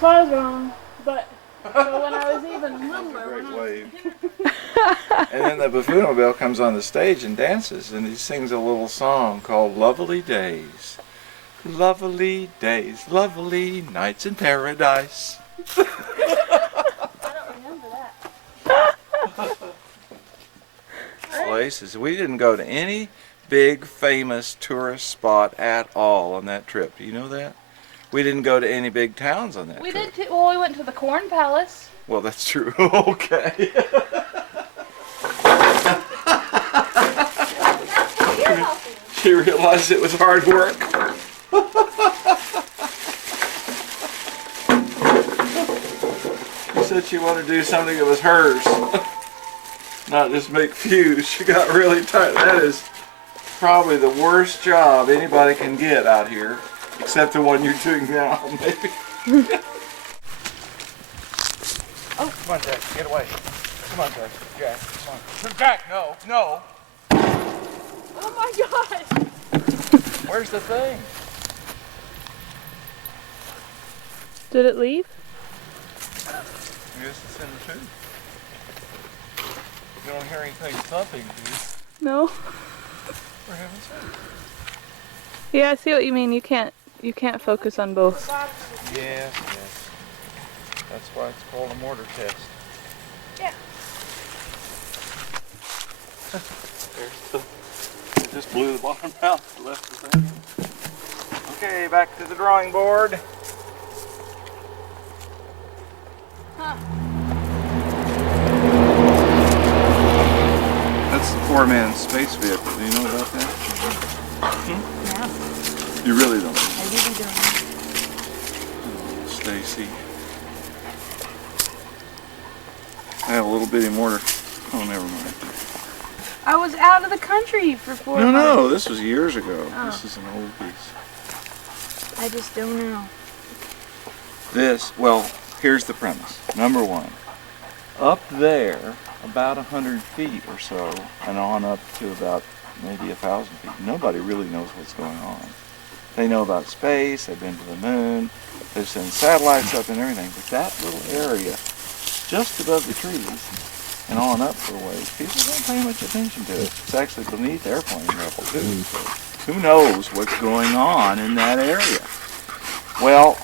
So I was wrong, but when I was even littler... Great wave. And then the Buffoonmobile comes on the stage and dances, and he sings a little song called Lovely Days. Lovely days, lovely nights in paradise. I don't remember that. Places. We didn't go to any big famous tourist spot at all on that trip. Do you know that? We didn't go to any big towns on that trip. We did too. Well, we went to the Corn Palace. Well, that's true. Okay. She realized it was hard work. She said she wanted to do something that was hers, not just make fuse. She got really tired. That is probably the worst job anybody can get out here, except the one you're doing now, maybe. Oh, come on, Jack, get away. Come on, Jack. Jack, come on. Jack, no, no. Oh my gosh! Where's the thing? Did it leave? I guess it's in the tube. You don't hear anything thumping, do you? No. For heaven's sake. Yeah, I see what you mean. You can't focus on both. Yes, yes. That's why it's called a mortar test. Yeah. Just blew the bottom out, left the thing. Okay, back to the drawing board. Huh. That's the four-man space vehicle. Do you know about that? Yeah. You really don't. I really don't. Stacy. I have a little bitty mortar. Oh, never mind. I was out of the country for 4 months. No, this was years ago. Oh. This is an old piece. I just don't know. This, well, here's the premise. Number one, up there, about 100 feet or so, and on up to about maybe 1,000 feet, nobody really knows what's going on. They know about space, they've been to the moon, they've sent satellites up and everything, but that little area, just above the trees, and on up for a ways, people don't pay much attention to it. It's actually beneath airplane level too, so who knows what's going on in that area? Well,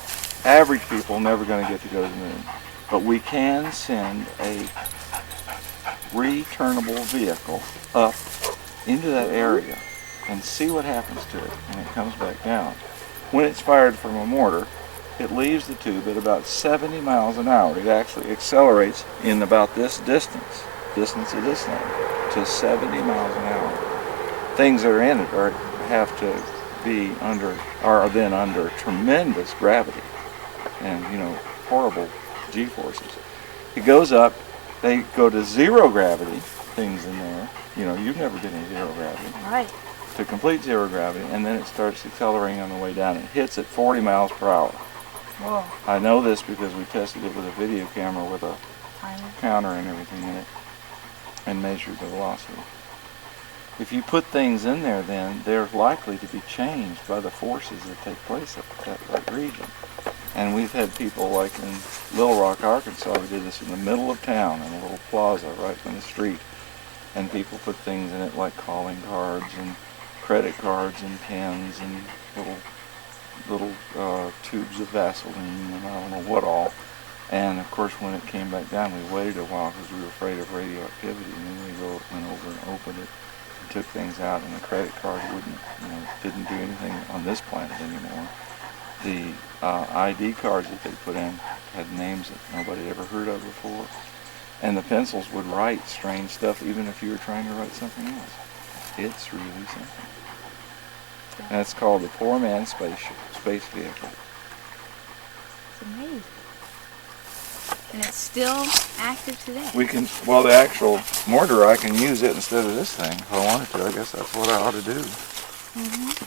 average people are never going to get to go to the moon, but we can send a returnable vehicle up into that area and see what happens to it when it comes back down. When it's fired from a mortar, it leaves the tube at about 70 miles an hour. It actually accelerates in about this distance of this thing, to 70 miles an hour. Things that are in it have to be are then under tremendous gravity and, horrible G-forces. It goes up, they go to zero gravity, things in there. You've never been in zero gravity. Right. To complete zero gravity, and then it starts accelerating on the way down. It hits at 40 miles per hour. Whoa. I know this because we tested it with a video camera with a counter and everything in it and measured the velocity. If you put things in there, then they're likely to be changed by the forces that take place at that region. And we've had people like in Little Rock, Arkansas, we did this in the middle of town in a little plaza right on the street. And people put things in it like calling cards and credit cards and pens and little tubes of Vaseline and I don't know what all. And of course when it came back down, we waited a while because we were afraid of radioactivity, and then we went over and opened it and took things out, and the credit card didn't do anything on this planet anymore. The ID cards that they put in had names that nobody had ever heard of before. And the pencils would write strange stuff even if you were trying to write something else. It's really something. That's called the Poor Man's Space Vehicle. It's amazing. And it's still active today. We can, well, the actual mortar, I can use it instead of this thing if I wanted to. I guess that's what I ought to do.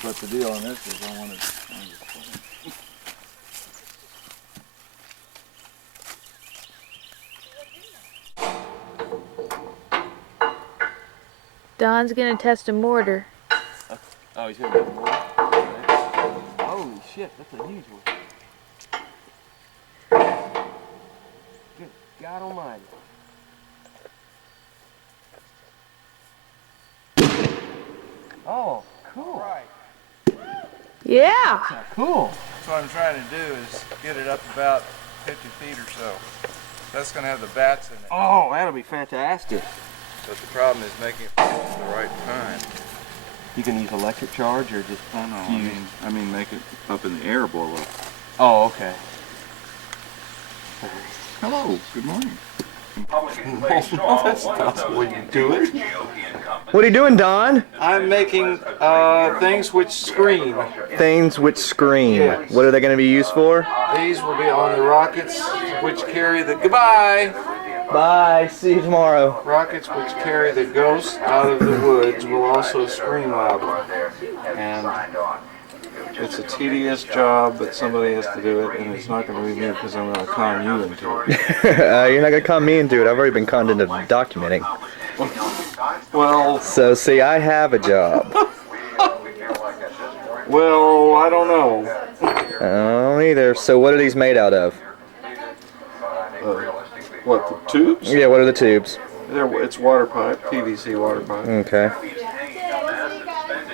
But the deal on this is I want to. Don's gonna test a mortar. Oh, he's gonna get the mortar. Holy shit, that's a huge one. Good God Almighty. Oh, cool. Right. Yeah. Cool. So what I'm trying to do is get it up about 50 feet or so. That's going to have the bats in it. Oh, that'll be fantastic. But the problem is making it fall at the right time. You can use electric charge or just Oh no, I mean make it up in the air blow up. Oh, okay. Hello, good morning. That's not the way you do it. What are you doing, Don? I'm making things which scream. Things which scream. Yes. What are they going to be used for? These will be on the rockets which carry the goodbye. Bye. See you tomorrow. Rockets which carry the ghosts out of the woods will also scream loudly. And it's a tedious job, but somebody has to do it, and it's not going to be me because I'm going to con you into it. You're not going to con me into it. I've already been conned into documenting. Well... So, see, I have a job. Well, I don't know. I don't either. So what are these made out of? What, the tubes? Yeah, what are the tubes? It's water pipe, PVC water pipe. Okay.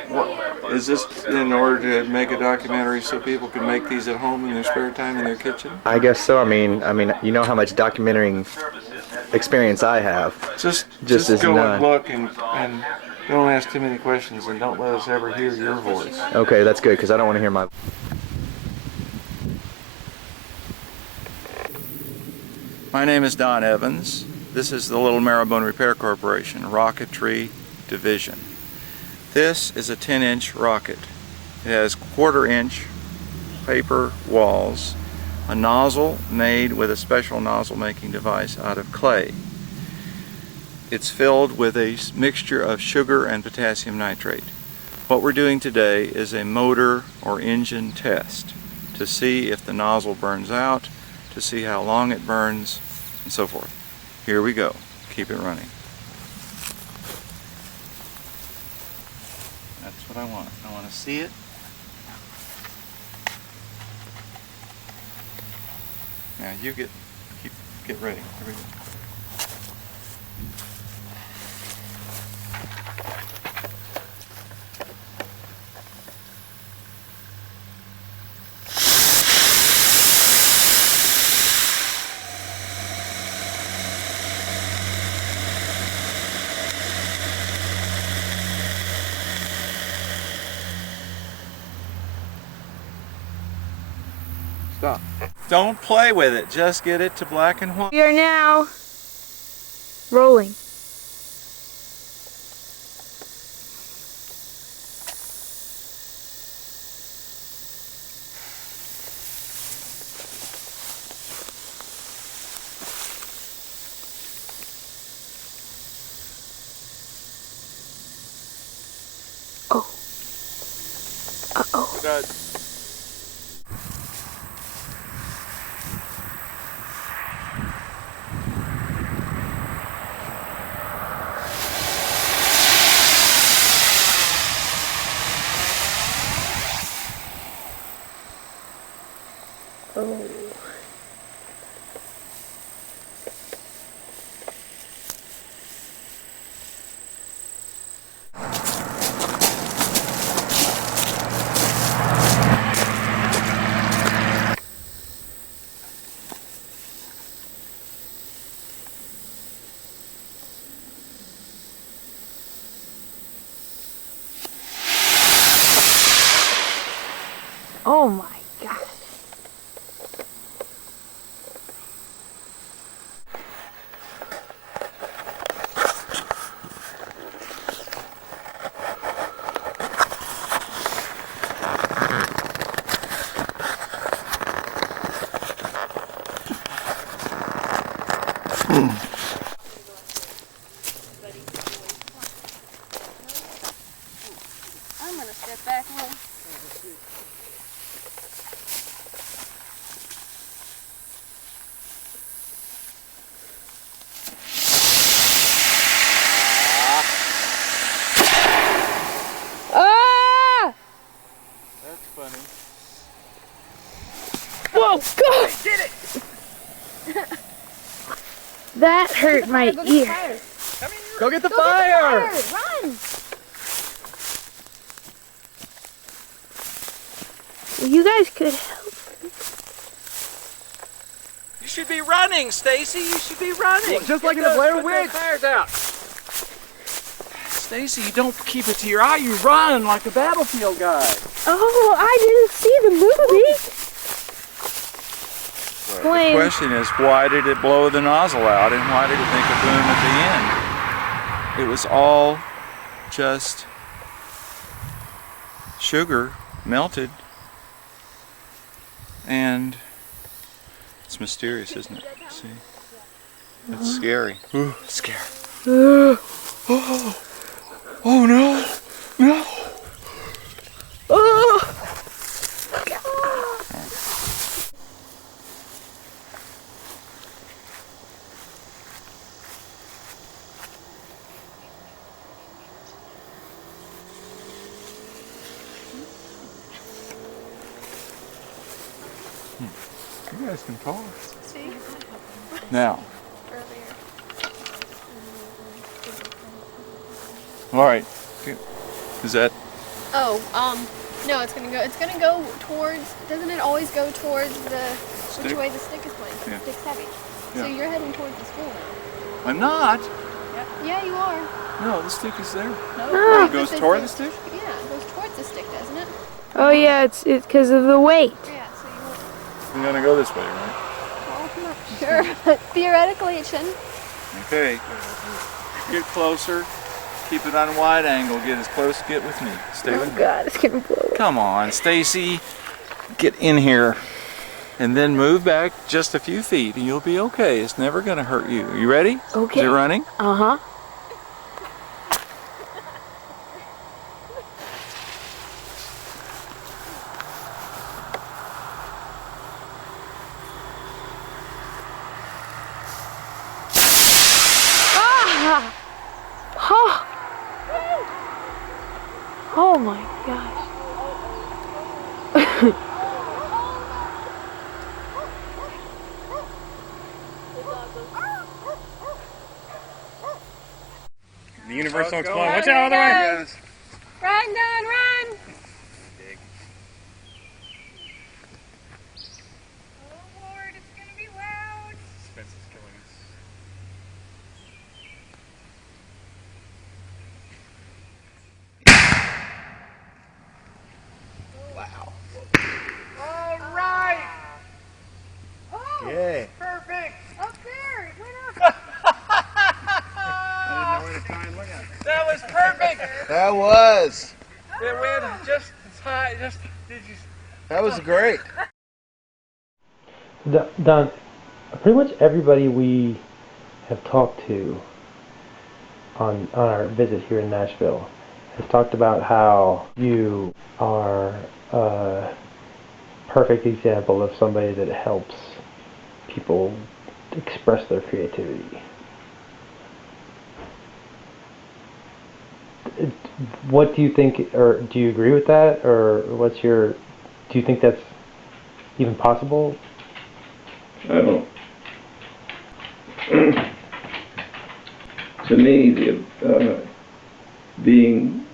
What, is this in order to make a documentary so people can make these at home in their spare time in their kitchen? I guess so. I mean, you know how much documenting experience I have. Just as go none. and look and don't ask too many questions and don't let us ever hear your voice. Okay, that's good because I don't want to hear my. My name is Don Evans. This is the Little Marrowbone Repair Corporation Rocketry Division. This is a 10-inch rocket. It has 1/4-inch paper walls, a nozzle made with a special nozzle making device out of clay. It's filled with a mixture of sugar and potassium nitrate. What we're doing today is a motor or engine test to see if the nozzle burns out, to see how long it burns, and so forth. Here we go. Keep it running. That's what I want. I want to see it. Now you get ready. Here we go. Stop. Don't play with it. Just get it to black and white. We are now rolling. Oh. Uh-oh. Good. Oh. I'm gonna step back a little. Ah! That's funny. Whoa, God! Did it! That hurt my ear. Go get the fire! Run! You guys could help. You should be running, Stacy. You should be running. Just like in the Blair Witch. Fires out. Stacy, you don't keep it to your eye. You run like the battlefield guy. Oh, I didn't see the movie. The question is, why did it blow the nozzle out, and why did it make a boom at the end? It was all just sugar melted, and it's mysterious, isn't it? See, it's scary. Ooh, scary. Oh no, no. Oh. You guys can talk. Now. All right. Is that? Oh, no, it's gonna go towards, doesn't it always go towards which way the stick is pointing? Yeah. The stick's heavy. Yeah. So you're heading towards the school now. I'm not. Yeah, you are. No, the stick is there. No. It goes toward the stick? Yeah, it goes towards the stick, doesn't it? Oh yeah, it's because of the weight. Yeah, so you want... I'm gonna go this way, right? Well, I'm not sure, but theoretically it shouldn't. Okay. Get closer. Keep it on wide angle. Get as close. Get with me. Stay with me. Oh God, it's gonna blow. Come on, Stacy. Get in here. And then move back just a few feet and you'll be okay. It's never gonna hurt you. You ready? Okay. Is it running? Uh-huh. Ah! Oh. Oh my gosh. The universe looks close. Watch out, other way! Run, Don, run! Oh Lord, it's gonna be loud. Suspense is killing us. Wow. All right! Oh, Okay. Perfect! up there, it went up. I didn't know where to try and look at it. That was perfect! That was. It went just as high, just, did you... That was great. Don, pretty much everybody we have talked to on our visit here in Nashville has talked about how you are a perfect example of somebody that helps people express their creativity. What do you think, or do you agree with that, or do you think that's even possible? I don't. To me, being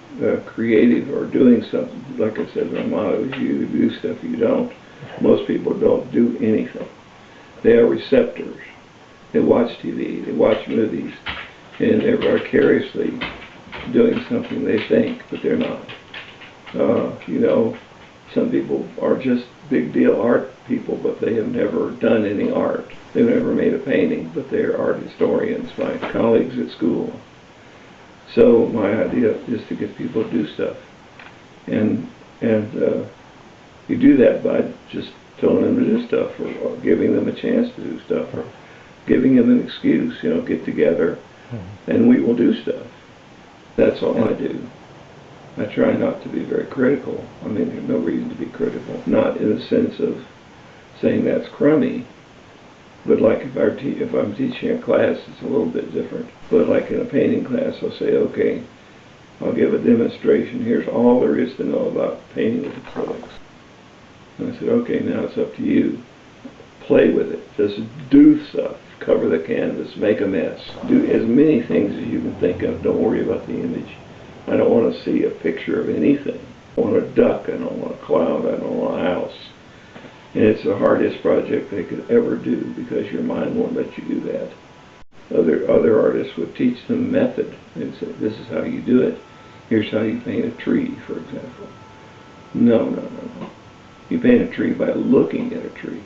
creative or doing something, like I said, my motto is you do stuff you don't. Most people don't do anything. They are receptors. They watch TV, they watch movies, and they're vicariously doing something they think, but they're not. You know, some people are just big deal art people, but they have never done any art. They've never made a painting, but they're art historians, my colleagues at school. So my idea is to get people to do stuff. And you do that by just telling them to do stuff, or giving them a chance to do stuff, or giving them an excuse, get together and we will do stuff. That's all I do. I try not to be very critical. I mean, there's no reason to be critical. Not in the sense of saying that's crummy, but like if I'm teaching a class, it's a little bit different. But like in a painting class, I'll say, okay, I'll give a demonstration. Here's all there is to know about painting with acrylics. And I said, okay, now it's up to you. Play with it. Just do stuff. Cover the canvas. Make a mess. Do as many things as you can think of. Don't worry about the image. I don't want to see a picture of anything. I want a duck. I don't want a cloud. I don't want a house. And it's the hardest project they could ever do because your mind won't let you do that. Other artists would teach them method. They'd say, this is how you do it. Here's how you paint a tree, for example. No. You paint a tree by looking at a tree,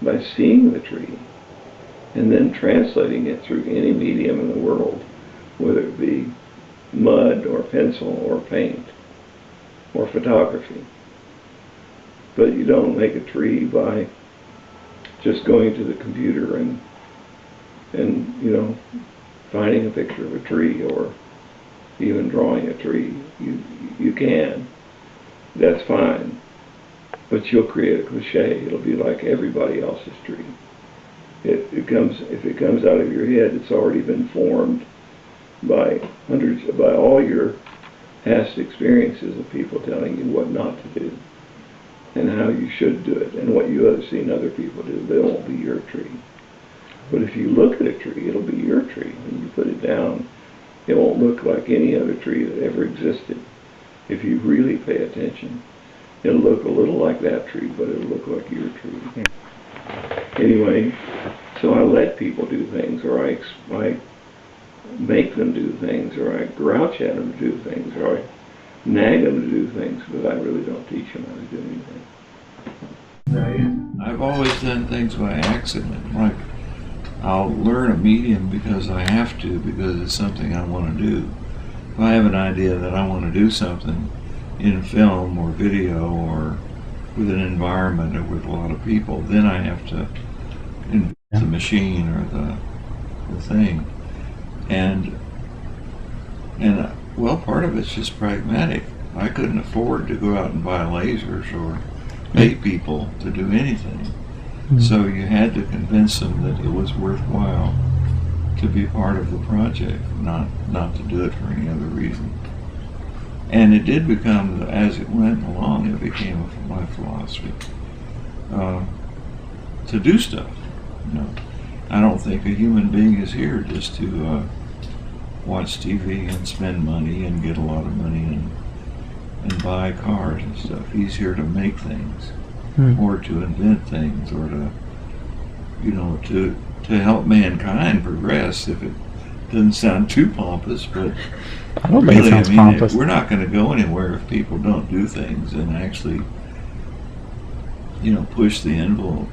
by seeing the tree, and then translating it through any medium in the world, whether it be mud or pencil or paint or photography. But you don't make a tree by just going to the computer and finding a picture of a tree or even drawing a tree. You can. That's fine. But you'll create a cliche. It'll be like everybody else's tree. If it comes out of your head, it's already been formed by all your past experiences of people telling you what not to do and how you should do it and what you have seen other people do. They won't be your tree. But if you look at a tree, it'll be your tree. When you put it down, it won't look like any other tree that ever existed. If you really pay attention, it'll look a little like that tree, but it'll look like your tree. Anyway, so I let people do things, or I make them do things, or I grouch at them to do things, or I nag them to do things, but I really don't teach them how to do anything. I've always done things by accident. Like, I'll learn a medium because I have to, because it's something I want to do. If I have an idea that I want to do something in film or video or with an environment or with a lot of people, then I have to invent the machine or the thing. And well, part of it's just pragmatic. I couldn't afford to go out and buy lasers or pay people to do anything. So you had to convince them that it was worthwhile to be part of the project, not to do it for any other reason. And it did become, as it went along, it became my philosophy to do stuff. I don't think a human being is here just to watch TV and spend money and get a lot of money and buy cars and stuff. He's here to make things, or to invent things, or to help mankind progress. If it doesn't sound too pompous, but I don't think it sounds pompous. We're not going to go anywhere if people don't do things and actually, push the envelope.